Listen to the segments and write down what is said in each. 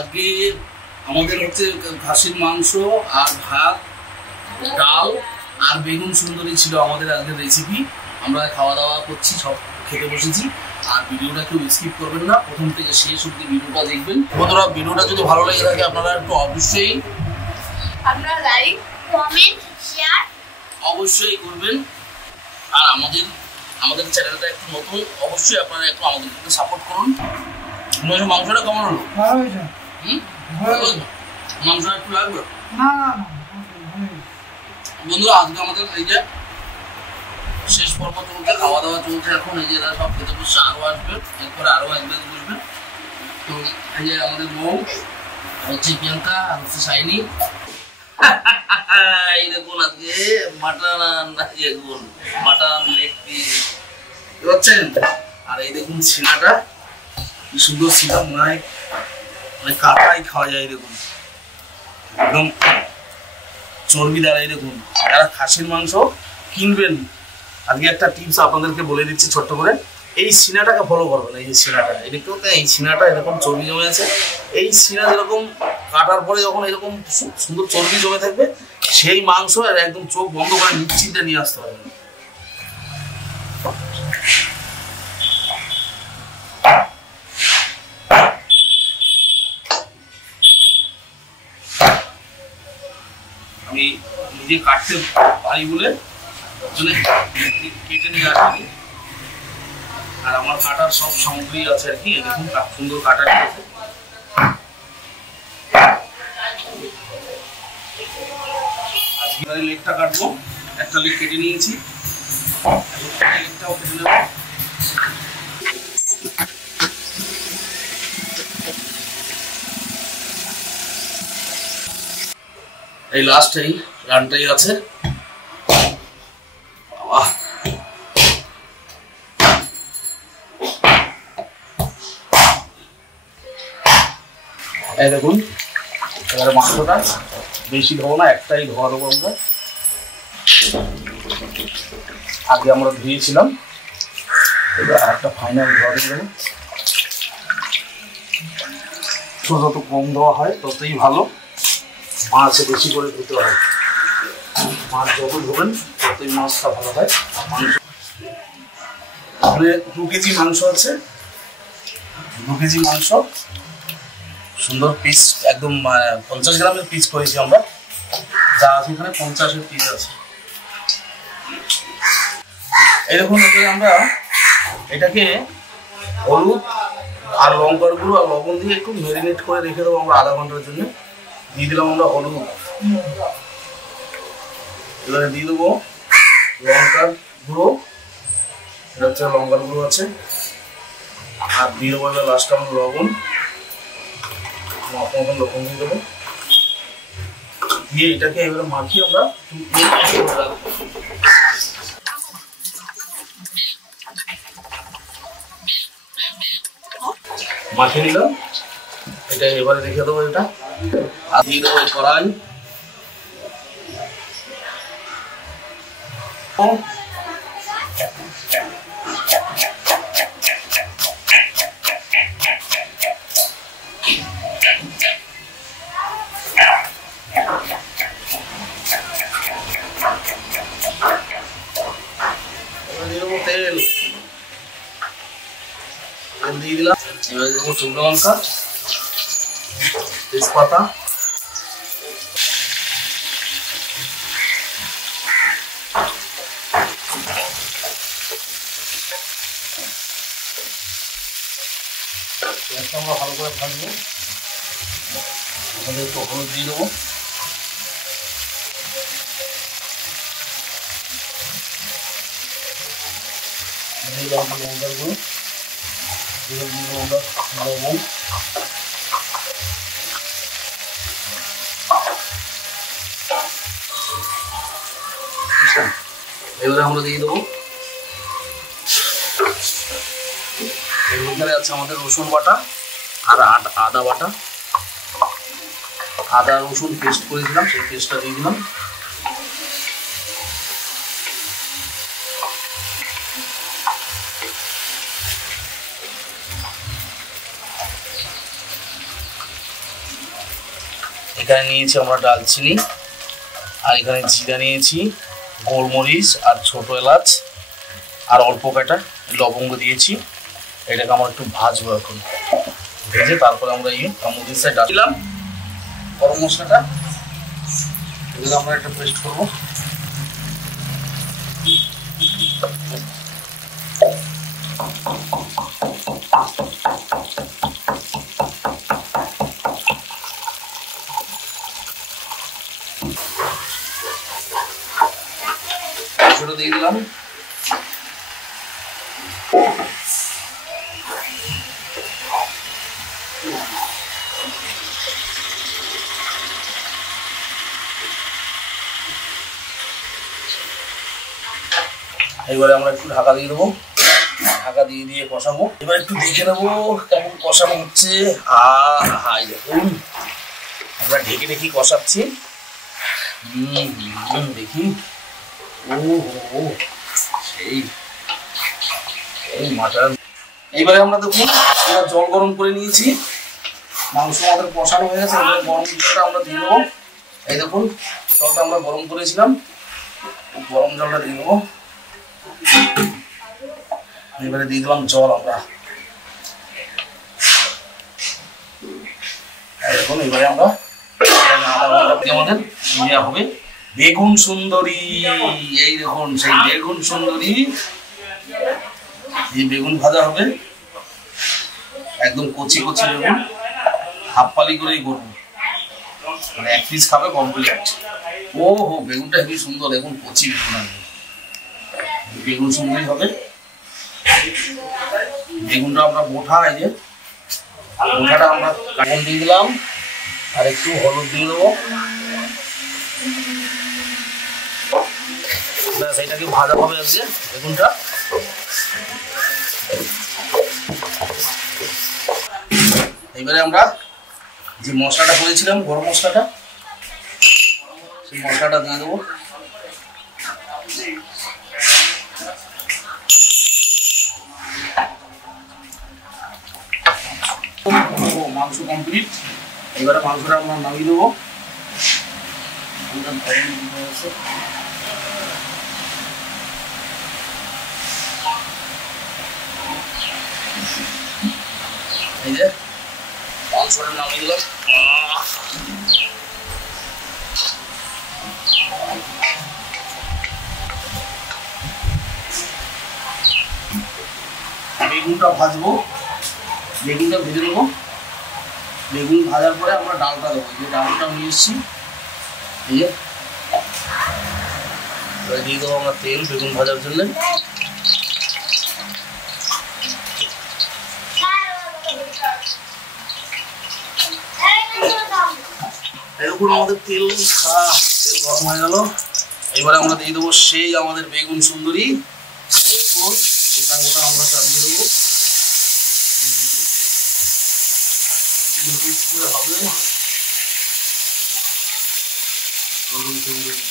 আজকে আমাদের হচ্ছে খাসির মাংস আর ভাত, ডাল আর বেগুন সুন্দরী ছিল আমাদের আজকের রেসিপি। আমরা খাওয়া দাওয়া করছি, সব খেতে বসেছি। আর ভিডিওটা কেউ স্কিপ করবেন না, প্রথম থেকে শেষ অবধি ভিডিওটা দেখবেন। বন্ধুরা, ভিডিওটা যদি ভালো লেগে থাকে আপনারা একটু অবশ্যই আপনারা লাইক, কমেন্ট, শেয়ার অবশ্যই করবেন। আর আমাদের চ্যানেলটা একটু নতুন, অবশ্যই আপনারা একটু আমাদেরকে সাপোর্ট করুন। মাংসটা কেমন হলো? ভালো হয়েছে। মাংস একটু লাগবে না বন্ধুরা। আজকে আমাদের এই যে শেষ পর্ব চলছে, খাওয়া দাওয়া চলছে এখন। এই যে এরা সব খেতে বসছে, আরো আসবে, এরপরে আরো একবার বসবে। তো এই যে আমাদের বউ হচ্ছে প্রিয়াঙ্কা আর হচ্ছে সাইনি। এই দেখুন আজকে মাটন লেগ পিস বুঝছেন। আর এই দেখুন সিনাটা, কি সুন্দর সিনা, মনে হয় মানে কাটাই খাওয়া যায়। দেখুন একদম চর্বিদার। এই দেখুন, যারা খাসির মাংস কিনবেন, আজকে একটা টিপস আপনাদেরকে বলে দিচ্ছি ছোট্ট করে। এই সিনাটাকে ফলো করবেন। এই যে সিনাটা, এই দেখতে পাচ্ছেন, এই সিনাটা এরকম চর্বি জমে আছে। এই সিনা যেরকম কাটার পরে যখন এরকম সুন্দর চর্বি জমে থাকবে, সেই মাংস আর একদম চোখ বন্ধ করে নিশ্চিন্তে নিয়ে আসতে পারবেন। আমি নিজে কাটতে পারি বলে কেটে নিয়ে আসি। আর আমার কাটার সব সামগ্রী আছে আর কি। দেখুন সুন্দর কাটার আছে। আজকে লেগটা কাটবো, একটা লেগ কেটে নিয়েছি, লেগটাও কেটে নেব। এই লাস্ট এই রানটাই আছে। এই দেখুন, এবারে মাংসটা বেশি ধোবো না, একটাই ধোয়া দেবো আমরা। আগে আমরা ধুয়েছিলাম, এবার একটা ফাইনাল ধোয়া দিয়ে দেবো। যত কম ধোয়া হয় ততই ভালো। মাছে বেশি করে ধুতে হয়। মাছ যত ধোবেন ততই মাছটা ভালো হয়। মাংস এখানে 2 কেজি মাংস আছে। 2 কেজি মাংস সুন্দর পিস, একদম 50 গ্রামের পিস করেছি আমরা। যা আছে এখানে 50-এর পিস আছে। এরকম আমরা এটাকে হলুদ আর লঙ্কার গুঁড়ো আর লবণ দিয়ে একটু ম্যারিনেট করে রেখে দেবো আমরা আধা ঘন্টার জন্য। দিয়ে দিলাম আমরা হলুদ, এবারে দিয়ে দেবো লঙ্কার গুঁড়ো, এটা হচ্ছে লঙ্কার গুঁড়ো আছে। আর দিয়ে দেবো এবার লাস্টে আমরা লবণ, মতন লবণ দিয়ে দেবো। দিয়ে এটাকে এবারে মাখিয়ে আমরা মাখিয়ে নিলাম। এটা এবারে রেখে দেবো এটা। আর দিয়ে দেবো কড়াই, তেল দিয়ে দিলাম। এবারে দেবো শুকনো লঙ্কা, তেজপাতা, আমরা ভালো করে ভাজবো। আমাদের একটু হলুদ দিয়ে দেবো, লঙ্কার গুঁড়ো, লবণ, এবারে আমরা দিয়ে দেবো এর মধ্যে আছে আমাদের রসুন বাটা আর আদা বাটা। আদা রসুন পেস্ট করেছিলাম, সেই পেস্টটা দিয়ে দিলাম। এখানে নিয়েছি আমরা ডালচিনি, আর এখানে জিরা নিয়েছি, গোলমরিচ আর ছোট এলাচ আর অল্প কাটা লবঙ্গ দিয়েছি। এটাকে আমরা একটু ভাজবো এখন, ভেজে তারপরে আমরা এই মরিচটা ডাল দিলাম। গরম মশলাটা এগুলো আমরা একটা পেস্ট করবো। ছোট দিয়ে দিলাম। এবারে আমরা একটু ঢাকা দিয়ে দেবো, ঢাকা দিয়ে দিয়ে কষাবো। এবার একটু দেখে নেবো কেমন কষানো হচ্ছে। হাই দেখুন আমরা ঢেকে ঢেকে কষাচ্ছি। দেখি ও সেই মাটন। এইবারে আমরা দেখুন জল গরম করে নিয়েছি, মাংস আমাদের কষানো হয়ে গেছে। গরম জলটা আমরা দিয়ে দেবো। এই দেখুন জলটা আমরা গরম করেছিলাম, গরম জলটা দিয়ে দেবো। এবারে দিয়ে দিলাম জল আমরা। দেখুন এবারে আমরা আমাদের দেওয়া হবে বেগুন সুন্দরী। এই দেখুন সেই বেগুন সুন্দরী, এই বেগুন ভাজা হবে একদম কচি কচি বেগুন, হাফ পালি করেই করবো, মানে এক পিস খাবে কমপ্লিট। ও হো বেগুনটা হেবি সুন্দর, দেখুন কচি বেগুন আসবে, বেগুন সুন্দরী হবে। বেগুনটা আমরা বোঠা, এই যে বোঠাটা আমরা কাটন দিয়ে দিলাম, আর একটু হলুদ দিয়ে দেবো। সেইটাকে ভাজা হবে আজকে বেগুনটা। এবারে আমরা যে মশলাটা করেছিলাম গরম মশলাটা, সেই মশলাটা দিয়ে দেবো। মাংস কমপ্লিট। এবারে মাংসটা আমরা নামিয়ে দেবো। এই যে মাংসটা নামিয়ে দিলাম। বেগুনটা ভাজবো, বেগুনটা ভেজে দেবো। বেগুন ভাজার পরে আমরা ডালটা দেবো। যে ডালটাও নিয়ে এসেছি, এই যে দিয়ে দেবো আমরা তেল বেগুন ভাজার জন্য। দেখুন আমাদের তেল গরম হয়ে গেল। এবারে আমরা দিয়ে দেবো সেই আমাদের বেগুন সুন্দরী। দেখুন গোটা গোটা আমরা দিয়ে দেবো, হবে বেগুন সুন্দরী।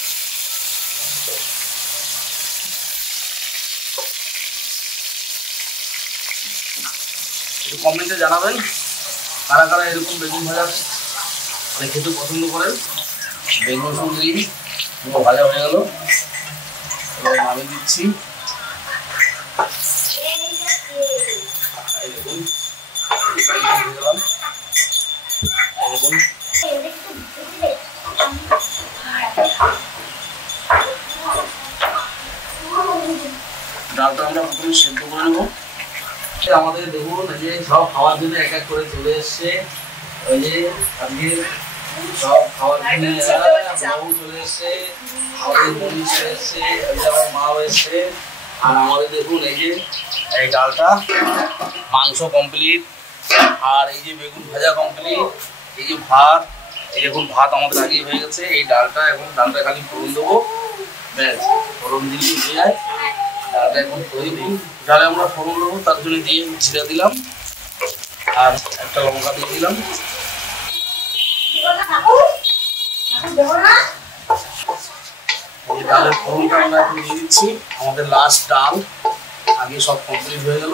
কমেন্টে জানাবেন কারা কারা এরকম বেগুন ভাজা মানে খেতে পছন্দ করেন। বেগুন সুন্দরী পুরো ভাজা হয়ে গেল, এবার নামিয়ে দিচ্ছি। দেখুন দেখুন ডালটা আমরা প্রথমে সেদ্ধ করে নেবো। আমাদের দেখুন এই যে সব খাওয়ার জন্য এক এক করে চলে এসছে। ওই যে আজকে সব খাওয়ার জন্য বাবু চলে এসছে, আমাদের মনি চলে এসছে, আমার মাও এসছে। আর আমাদের দেখুন এই যে এই ডালটা, মাংস কমপ্লিট, আর এই যে বেগুন ভাজা কমপ্লিট, এই যে ভাত, এই দেখুন ভাত আমাদের আগেই হয়ে গেছে। এই ডালটা এখন ডালটা খালি ফোড়ন দেবো, ব্যাস ফোড়ন দিলেই হয়ে যায়। ডালটা এখন করে দিই, ডালে আমরা ফোড়ন দেবো, তার জন্য দিয়ে জিরা দিলাম আর একটা লঙ্কা দিয়ে দিলাম। এই ডালের ফোড়নটা আমরা এখন দিয়ে দিচ্ছি। আমাদের লাস্ট ডাল, আগে সব কমপ্লিট হয়ে গেল,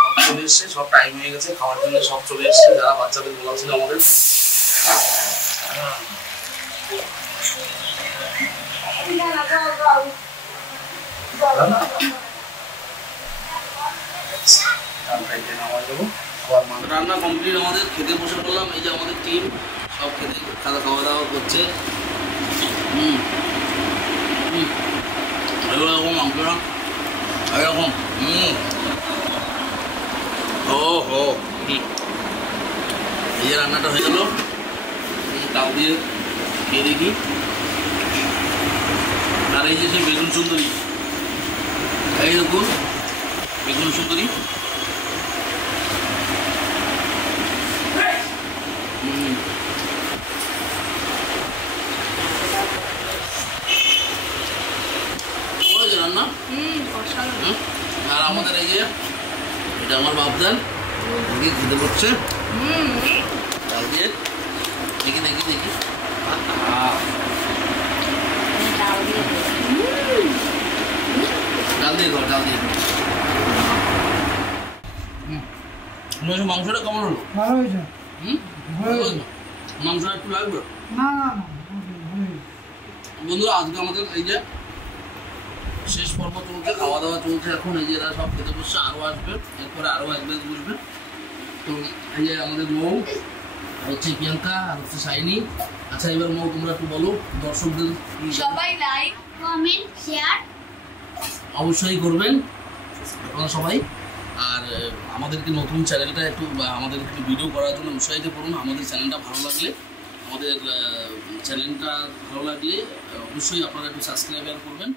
সব চলে এসছে, সব টাইম হয়ে গেছে খাওয়ার জন্য, সব চলে এসছে। যারা বাচ্চাদের বলা ছিল আমাদের রান্না কমপ্লিট আমাদের, খেতে বসে পড়লাম। এই যে আমাদের টিম সব খেতে খাওয়া দাওয়া করছে। এরকম মাংসটা এরকম ও হো এই যে রান্নাটা হয়ে গেল, তাও দিয়ে খেয়ে দেখি। আর এই যে সেই বেগুন সুন্দরী, এই দেখুন বেগুন সুন্দরী। রান্না আর আমাদের এই যে এটা আমার বাপদান খেতে করছে ডাল দিয়ে। দেখি দেখি দেখি ডাল দিয়ে খাও, ডাল দিয়ে। মাংসটা কেমন হলো? ভালো হয়েছে। মাংসটা একটু লাগবে না না বন্ধুরা। আজকে আমাদের এই যে শেষ পর্ব চলছে, খাওয়া দাওয়া চলছে এখন। এই যে এরা সব খেতে বসছে, আরও আসবে, এরপরে আরও একবার বসবে। তো এই যে আমাদের মৌ হচ্ছে প্রিয়াঙ্কা আর হচ্ছে সাইনি। আচ্ছা এবার মৌ তোমরা একটু বলো দর্শকদের। সবাই লাইক কমেন্ট শেয়ার অবশ্যই করবেন আপনারা সবাই। আর আমাদেরকে নতুন চ্যানেলটা একটু আমাদের একটু ভিডিও করার জন্য উৎসাহিত করুন। আমাদের চ্যানেলটা ভালো লাগলে অবশ্যই আপনারা একটু সাবস্ক্রাইব করবেন।